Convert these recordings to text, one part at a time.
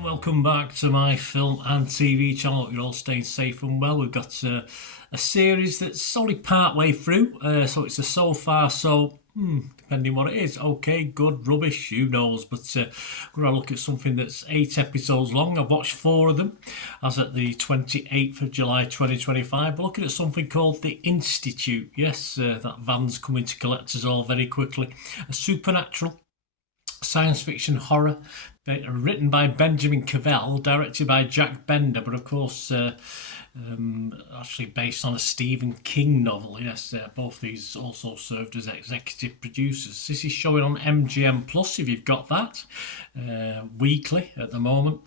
and welcome back to my film and TV channel. Hope you're all staying safe and well. We've got a series that's only part way through, so it's a so far so, depending what it is. Okay, good, rubbish, who knows? But we're going to look at something that's 8 episodes long. I've watched 4 of them as at the 28th of July 2025. We're looking at something called The Institute. Yes, that van's coming to collect us all very quickly. A supernatural science fiction horror written by Benjamin Cavell, directed by Jack Bender, but of course actually based on a Stephen King novel. Yes, both these also served as executive producers. This is showing on MGM Plus if you've got that, weekly at the moment.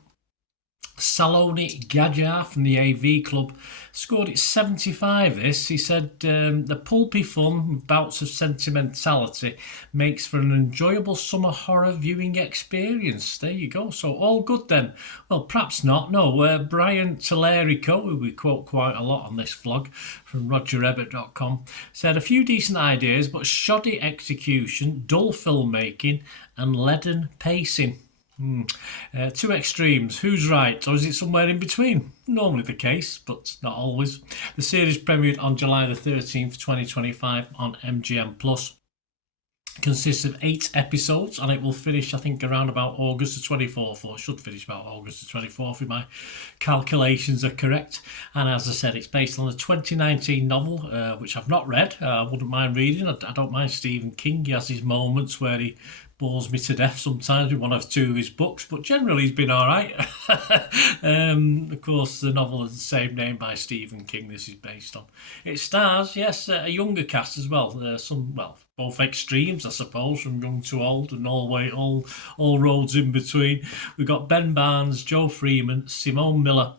Saloni Gadjar from the AV Club scored it 75. He said the pulpy fun, bouts of sentimentality makes for an enjoyable summer horror viewing experience. There you go. So all good then. Well, perhaps not. No, Brian Tellerico, who we quote quite a lot on this vlog from RogerEbbett.com, said a few decent ideas, but shoddy execution, dull filmmaking, and leaden pacing. Two extremes. Who's right, or is it somewhere in between? Normally the case, but not always. The series premiered on July the 13th, 2025 on MGM Plus. Consists of 8 episodes, and it will finish, I think, around about August the 24th, or should finish about August the 24th if my calculations are correct. And as I said, it's based on the 2019 novel, which I've not read. I wouldn't mind reading. I don't mind Stephen King. He has his moments where he bores me to death sometimes with one or two of his books, but generally he's been all right. Of course, the novel is the same name by Stephen King this is based on. It stars, yes, a younger cast as well. Both extremes, I suppose, from young to old, and all roads in between. We've got Ben Barnes, Joe Freeman, Simone Miller,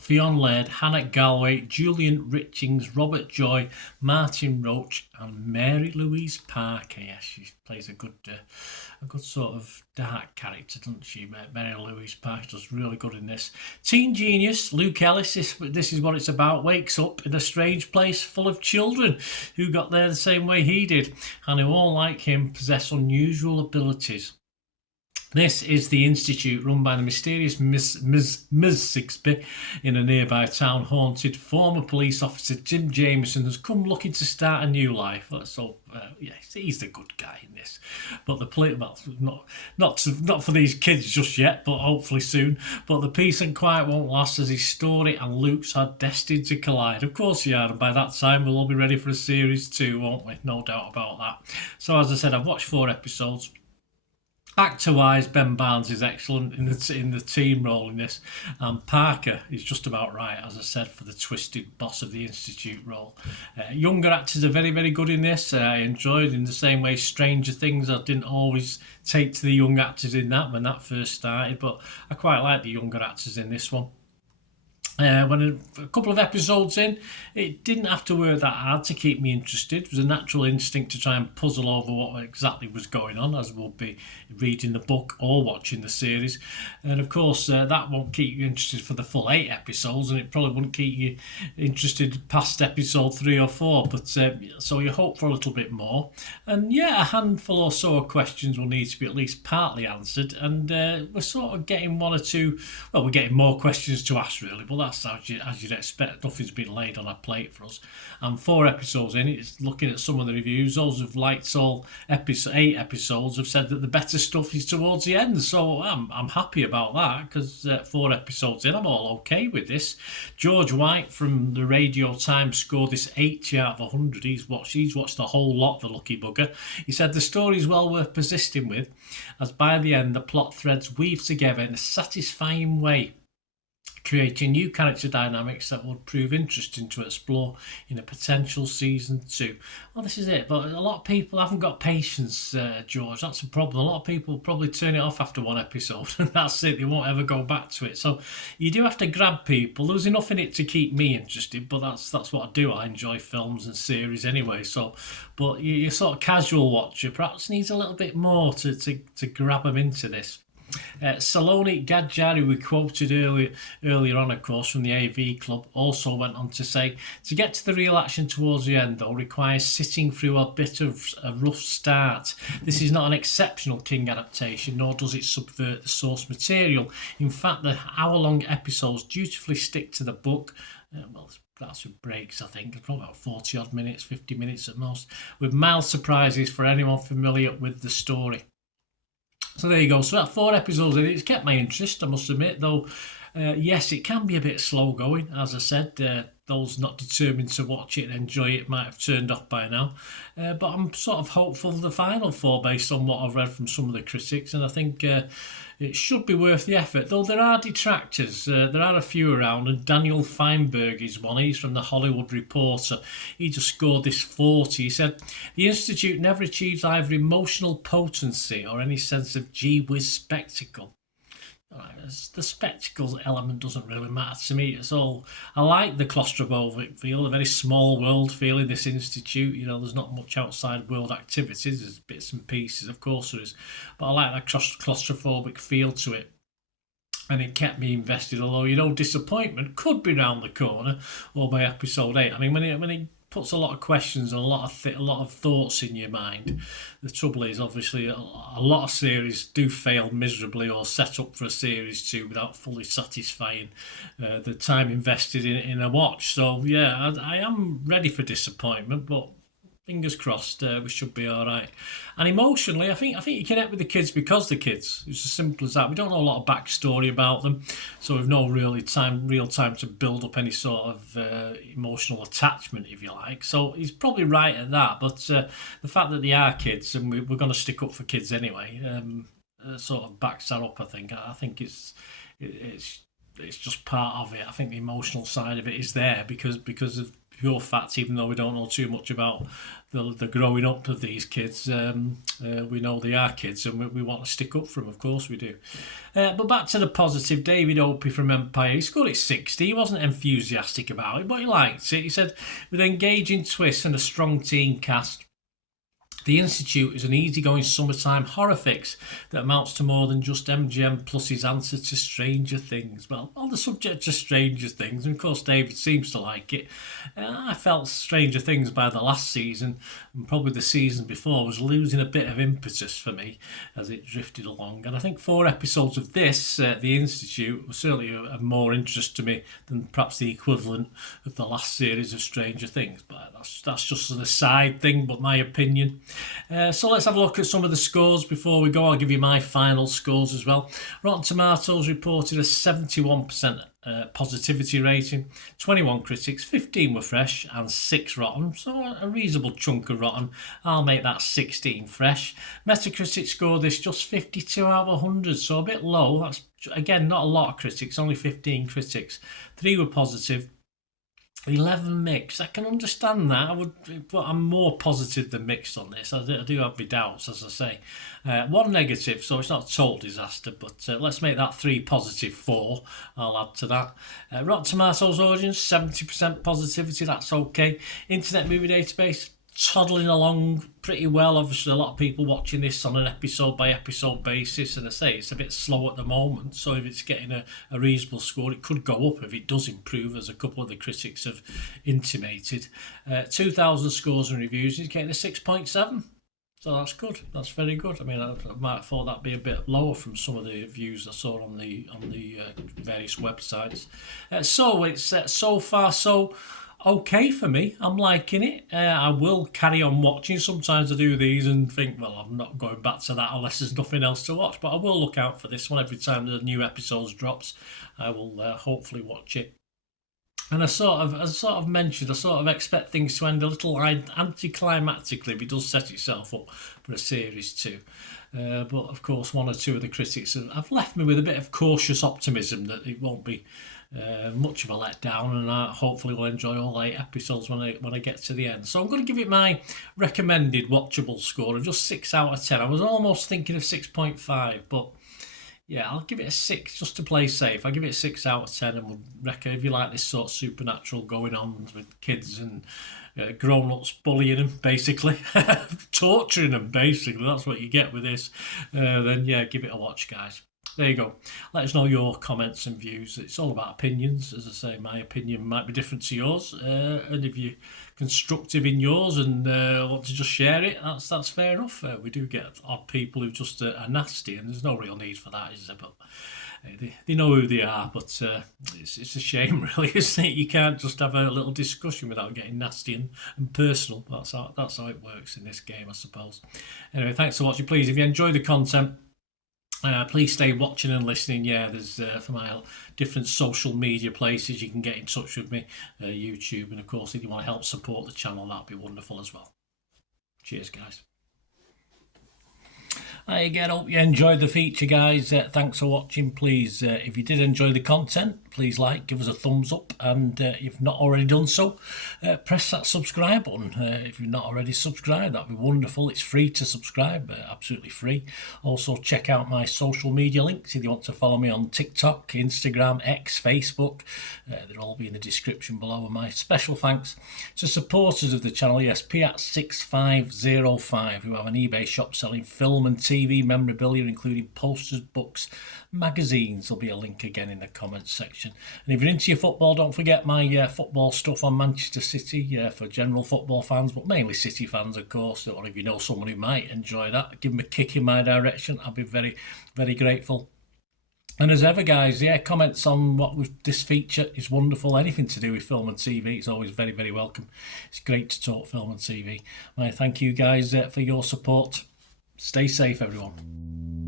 Fionn Laird, Hannah Galway, Julian Richings, Robert Joy, Martin Roach, and Mary Louise Parker. Yes, she plays a good sort of dark character, doesn't she? Mary Louise Parker does really good in this. Teen genius Luke Ellis, this is what it's about, wakes up in a strange place full of children who got there the same way he did, and who all, like him, possess unusual abilities. This is the Institute, run by the mysterious Ms. Sigsby in a nearby town. Haunted former police officer Jim Jameson has come looking to start a new life. So, he's the good guy in this. But not for these kids just yet, but hopefully soon. But the peace and quiet won't last as his story and Luke's are destined to collide. Of course they are, and by that time we'll all be ready for a series 2, won't we? No doubt about that. So, as I said, I've watched 4 episodes. Actor-wise, Ben Barnes is excellent in the team role in this, and Parker is just about right, as I said, for the twisted boss of the Institute role. Younger actors are very, very good in this. I enjoyed, in the same way, Stranger Things. I didn't always take to the young actors in that when that first started, but I quite like the younger actors in this one. When a couple of episodes in, it didn't have to work that hard to keep me interested. It was a natural instinct to try and puzzle over what exactly was going on, as we'll be reading the book or watching the series. And of course, that won't keep you interested for the full 8 episodes, and it probably wouldn't keep you interested past episode 3 or 4. But so you hope for a little bit more. And yeah, a handful or so of questions will need to be at least partly answered. And we're sort of getting one or two. Well, we're getting more questions to ask, really, but that's as you'd expect. Nothing's been laid on a plate for us. And 4 episodes in, it's looking at some of the reviews. Those who've liked all 8 episodes have said that the better stuff is towards the end. So I'm happy about that, because 4 episodes in, I'm all okay with this. George White from the Radio Times scored this 80 out of 100. He's watched the whole lot, the lucky bugger. He said the story is well worth persisting with, as by the end the plot threads weave together in a satisfying way, creating new character dynamics that would prove interesting to explore in a potential season 2. Well, this is it, but a lot of people haven't got patience, George. That's a problem. A lot of people will probably turn it off after 1 episode, and that's it. They won't ever go back to it. So you do have to grab people. There's enough in it to keep me interested, but that's what I do. I enjoy films and series anyway. So, but your sort of casual watcher perhaps needs a little bit more to grab them into this. Saloni Gadjari, we quoted earlier on, of course, from the AV Club, also went on to say, to get to the real action towards the end, though, requires sitting through a bit of a rough start. This is not an exceptional King adaptation, nor does it subvert the source material. In fact, the hour-long episodes dutifully stick to the book. That's with breaks, I think. Probably about 40 odd minutes, 50 minutes at most, with mild surprises for anyone familiar with the story. So there you go. So that 4 episodes in it, it's kept my interest, I must admit, though. Yes, it can be a bit slow going, as I said. Those not determined to watch it and enjoy it might have turned off by now. But I'm sort of hopeful for the final 4 based on what I've read from some of the critics, and I think it should be worth the effort. Though there are detractors, there are a few around, and Daniel Feinberg is one. He's from the Hollywood Reporter. He just scored this 40. He said, the Institute never achieves either emotional potency or any sense of gee whiz spectacle. The spectacle element doesn't really matter to me at all. I like the claustrophobic feel, a very small world feel in this institute. You know, there's not much outside world activities. There's bits and pieces, of course there is, but I like that claustrophobic feel to it. And it kept me invested, although, you know, disappointment could be round the corner or by episode 8. I mean, when it puts a lot of questions and a lot of thoughts in your mind. The trouble is, obviously, a lot of series do fail miserably or set up for a series 2 without fully satisfying the time invested in a watch. So yeah, I am ready for disappointment, but fingers crossed, we should be all right. And emotionally, I think you connect with the kids because the kids. It's as simple as that. We don't know a lot of backstory about them, so we've no real time to build up any sort of emotional attachment, if you like. So he's probably right at that. But the fact that they are kids, and we're going to stick up for kids anyway, sort of backs that up. I think it's just part of it. I think the emotional side of it is there because of pure fact, even though we don't know too much about the growing up of these kids, we know they are kids and we want to stick up for them, of course we do. But back to the positive, David Opie from Empire, he scored it 60. He wasn't enthusiastic about it, but he liked it. He said, with engaging twists and a strong teen cast, The Institute is an easygoing summertime horror fix that amounts to more than just MGM plus his answer to Stranger Things. Well, on the subject of Stranger Things, and of course David seems to like it, I felt Stranger Things by the last season, and probably the season before, was losing a bit of impetus for me as it drifted along. And I think 4 episodes of this, The Institute, was certainly of more interest to me than perhaps the equivalent of the last series of Stranger Things. But that's just an aside thing, but my opinion. So let's have a look at some of the scores before we go. I'll give you my final scores as well. Rotten Tomatoes reported a 71% positivity rating, 21 critics, 15 were fresh and 6 rotten, so a reasonable chunk of rotten. I'll make that 16 fresh. Metacritic scored this just 52 out of 100, so a bit low. That's, again, not a lot of critics, only 15 critics. 3 were positive, 11 mixed. I can understand that. But I'm more positive than mixed on this. I do have my doubts, as I say. 1 negative, so it's not a total disaster, but let's make that 3 positive, 4. I'll add to that. Rotten Tomatoes audience, 70% positivity, that's okay. Internet Movie Database, toddling along pretty well. Obviously, a lot of people watching this on an episode by episode basis, and I say it's a bit slow at the moment, so if it's getting a reasonable score, it could go up if it does improve, as a couple of the critics have intimated. 2,000 scores and reviews, it's getting a 6.7. So that's good. That's very good. I mean, I might have thought that'd be a bit lower from some of the views I saw on the various websites. So it's so far so okay for me. I'm liking it. I will carry on watching. Sometimes I do these and think, well, I'm not going back to that unless there's nothing else to watch. But I will look out for this one every time the new episodes drops. I will hopefully watch it. And as I mentioned, I sort of expect things to end a little anticlimactically if it does set itself up for a series 2. But of course, 1 or 2 of the critics have left me with a bit of cautious optimism that it won't be much of a letdown, and I hopefully will enjoy all 8 episodes when I get to the end. So I'm going to give it my recommended watchable score of just 6 out of 10. I was almost thinking of 6.5, but yeah, I'll give it a 6 just to play safe. I'll give it a 6 out of 10, and would reckon if you like this sort of supernatural going on with kids and grown-ups bullying them, basically, torturing them, basically, that's what you get with this, then yeah, give it a watch, guys. There you go. Let us know your comments and views. It's all about opinions. As I say, my opinion might be different to yours, and if you're constructive in yours and want to just share it, that's fair enough. We do get odd people who just are nasty, and there's no real need for that, is there? But they know who they are. But it's a shame, really, isn't it? You can't just have a little discussion without getting nasty and personal. That's how it works in this game, I suppose. Anyway, thanks for watching. Please, if you enjoy the content, please stay watching and listening. Yeah, there's for my different social media places you can get in touch with me, YouTube, and of course if you want to help support the channel, that'd be wonderful as well. Cheers, guys. Hi again, hope you enjoyed the feature, guys. Thanks for watching. Please, if you did enjoy the content, please give us a thumbs up, and if you've not already done so, press that subscribe button. If you've not already subscribed, that'd be wonderful. It's free to subscribe, absolutely free. Also, check out my social media links if you want to follow me on TikTok, Instagram, X, Facebook. They'll all be in the description below. And my special thanks to supporters of the channel, yes, Piat6505, who have an eBay shop selling film and TV memorabilia, including posters, books, magazines. There'll be a link again in the comments section. And if you're into your football, don't forget my football stuff on Manchester City for general football fans, but mainly City fans, of course. Or if you know someone who might enjoy that, give them a kick in my direction. I'll be very, very grateful. And as ever, guys, comments on this feature is wonderful. Anything to do with film and TV is always very, very welcome. It's great to talk film and TV. I thank you guys for your support. Stay safe, everyone.